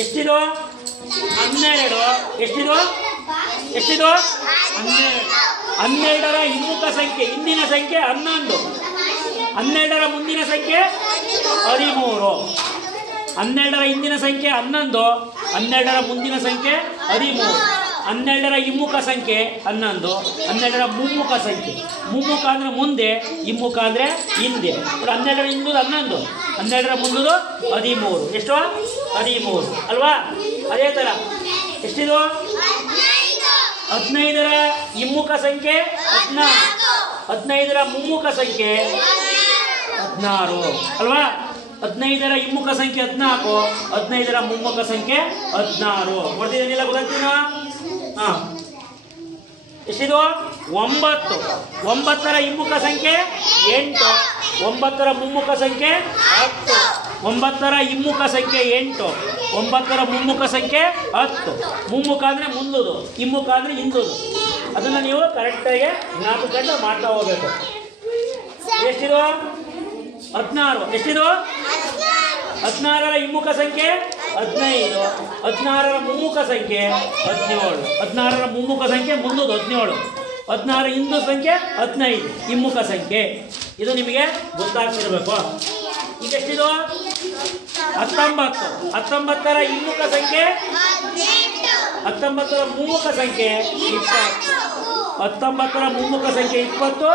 ಎಷ್ಟಿದು 12 ಎಷ್ಟಿದು 12 12ರ ಹಿಮ್ಮುಖ ಸಂಖ್ಯೆ ಹಿಂದಿನ ಸಂಖ್ಯೆ 11 12ರ ಮುಂದಿನ ಸಂಖ್ಯೆ 13 12ರ ಹಿಂದಿನ ಸಂಖ್ಯೆ 11 12ರ ಮುಂದಿನ ಸಂಖ್ಯೆ 13 12ರ ಹಿಮ್ಮುಖ ಸಂಖ್ಯೆ 11 12ರ ಮುಮ್ಮುಖ ಸಂಖ್ಯೆ ಮುಮ್ಮುಖ ಅಂದರೆ ಮುಂದೆ ಹಿಮ್ಮುಖ ಅಂದರೆ ಹಿಂದೆ 12ರ ಹಿಂದುದು 11 12ರ ಮುಂದುದು 13 ಎಷ್ಟು 13 ಅಲ್ವಾ ಅದೇ ಥರ ಎಷ್ಟಿದು 15ರ ಹಿಮ್ಮುಖ ಸಂಖ್ಯೆ 14 15ರ ಮುಮ್ಮುಖ ಸಂಖ್ಯೆ 16 ಅಲ್ವಾ 15ರ ಹಿಮ್ಮುಖ ಸಂಖ್ಯೆ 14 15ರ ಮುಮ್ಮುಖ ಸಂಖ್ಯೆ 16 ನೋಡ್ತಿದ್ದೀನಿಲ್ಲ ಗೊತ್ತಾಗ್ತೀನಾ ಹಾಂ ಎಷ್ಟಿದು 9 9ರ ಹಿಮ್ಮುಖ ಸಂಖ್ಯೆ 8 9ರ ಮುಮ್ಮುಖ ಸಂಖ್ಯೆ 10 9ರ ಹಿಮ್ಮುಖ ಸಂಖ್ಯೆ 8 9ರ ಮುಮ್ಮುಖ ಸಂಖ್ಯೆ 10 ಮುಮ್ಮುಖ ಅಂದರೆ ಮುಂದುದು ಹಿಮ್ಮುಖ ಅಂದರೆ ಹಿಂದುದು ಅದನ್ನು ನೀವು ಕರೆಕ್ಟಾಗಿ ಜ್ಞಾಪಕಂಡು ಮಾಡ್ತಾ ಹೋಗ್ಬೇಕು ಎಷ್ಟಿದು 16 ಎಷ್ಟಿದು 16ರ ಹಿಮ್ಮುಖ ಸಂಖ್ಯೆ 15 16ರ ಮುಮ್ಮುಖ ಸಂಖ್ಯೆ 17 16ರ ಮುಮ್ಮುಖ ಸಂಖ್ಯೆ ಮುಂದುದು 17 16ರ ಹಿಂದು ಸಂಖ್ಯೆ 15 ಹಿಮ್ಮುಖ ಸಂಖ್ಯೆ ಇದು ನಿಮಗೆ ಗೊತ್ತಾಗ್ತಿರ್ಬೇಕು ಈಗ ಎಷ್ಟಿದು 19 19ರ ಹಿಮ್ಮುಖ ಸಂಖ್ಯೆ 19ರ ಮುಮ್ಮುಖ ಸಂಖ್ಯೆ 20 19ರ ಮುಮ್ಮುಖ ಸಂಖ್ಯೆ 20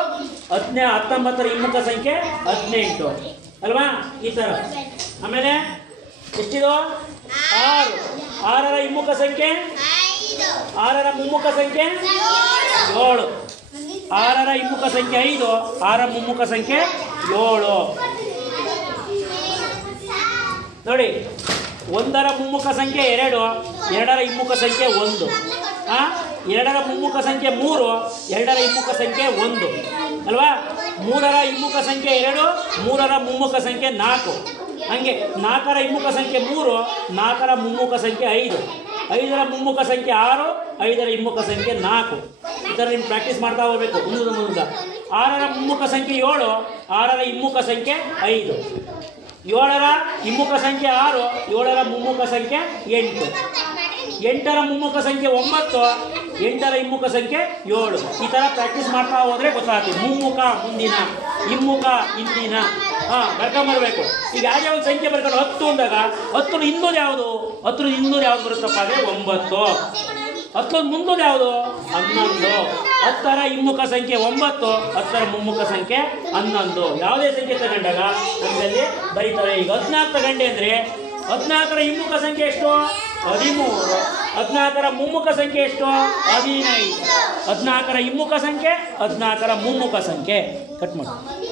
19ರ ಹಿಮ್ಮುಖ ಸಂಖ್ಯೆ 18 ಅಲ್ವಾ ಈ ಥರ ಆಮೇಲೆ ಎಷ್ಟಿದು 6 6ರ ಹಿಮ್ಮುಖ ಸಂಖ್ಯೆ 6ರ ಮುಮ್ಮುಖ ಸಂಖ್ಯೆ 7 6ರ ಹಿಮ್ಮುಖ ಸಂಖ್ಯೆ 5 6ರ ಮುಮ್ಮುಖ ಸಂಖ್ಯೆ 7 ನೋಡಿ 1ರ ಮುಮ್ಮುಖ ಸಂಖ್ಯೆ 2 2ರ ಹಿಮ್ಮುಖ ಸಂಖ್ಯೆ 1 2ರ ಮುಮ್ಮುಖ ಸಂಖ್ಯೆ 3 2ರ ಹಿಮ್ಮುಖ ಸಂಖ್ಯೆ 1 ಅಲ್ವಾ 3ರ ಹಿಮ್ಮುಖ ಸಂಖ್ಯೆ 2 3ರ ಮುಮ್ಮುಖ ಸಂಖ್ಯೆ 4 ಹಂಗೆ 4ರ ಹಿಮ್ಮುಖ ಸಂಖ್ಯೆ 3 4ರ ಮುಮ್ಮುಖ ಸಂಖ್ಯೆ 5 5ರ ಮುಮ್ಮುಖ ಸಂಖ್ಯೆ 6 5ರ ಹಿಮ್ಮುಖ ಸಂಖ್ಯೆ 4 ಈ ಥರ ನೀವು ಪ್ರಾಕ್ಟೀಸ್ ಮಾಡ್ತಾ ಹೋಗ್ಬೇಕು ಮುಂದೆ 6ರ ಮುಮ್ಮುಖ ಸಂಖ್ಯೆ 7 6ರ ಹಿಮ್ಮುಖ ಸಂಖ್ಯೆ 5 7ರ ಹಿಮ್ಮುಖ ಸಂಖ್ಯೆ 6 7ರ ಮುಮ್ಮುಖ ಸಂಖ್ಯೆ 8 8ರ ಮುಮ್ಮುಖ ಸಂಖ್ಯೆ 9 8ರ ಹಿಮ್ಮುಖ ಸಂಖ್ಯೆ 7 ಈ ಥರ ಪ್ರಾಕ್ಟೀಸ್ ಮಾಡ್ತಾ ಹೋದರೆ ಗೊತ್ತಾಗ್ತದೆ ಮುಮ್ಮುಖ ಮುಂದಿನ ಹಿಮ್ಮುಖ ಹಿಂದಿನ ಬರ್ಕೊಂಬರ್ಬೇಕು ಈಗ ಯಾವುದೇ ಒಂದು ಸಂಖ್ಯೆ ಬರ್ಕೊಂಡು 10 ಅಂದಾಗ 10ರ ಹಿಂದೋದು ಯಾವುದು 10ರ ಹಿಂದೋದು ಯಾವ್ದು ಬರುತ್ತಪ್ಪ ಅಂದರೆ 9 10ರ ಮುಂದೋದು ಯಾವುದು 11 10ರ ಹಿಮ್ಮುಖ ಸಂಖ್ಯೆ 9 10ರ ಮುಮ್ಮುಖ ಸಂಖ್ಯೆ 11 ಯಾವುದೇ ಸಂಖ್ಯೆ ತಗೊಂಡಾಗ ನಮ್ಮಲ್ಲಿ ಬರೀತಾರೆ ಈಗ 14 ತಗೊಂಡೆ ಅಂದರೆ 14ರ ಹಿಮ್ಮುಖ ಸಂಖ್ಯೆ ಎಷ್ಟು 13 14ರ ಮುಮ್ಮುಖ ಸಂಖ್ಯೆ ಎಷ್ಟು 15 14ರ ಹಿಮ್ಮುಖ ಸಂಖ್ಯೆ 14ರ ಮುಮ್ಮುಖ ಸಂಖ್ಯೆ ಕಟ್ ಮಾಡಿ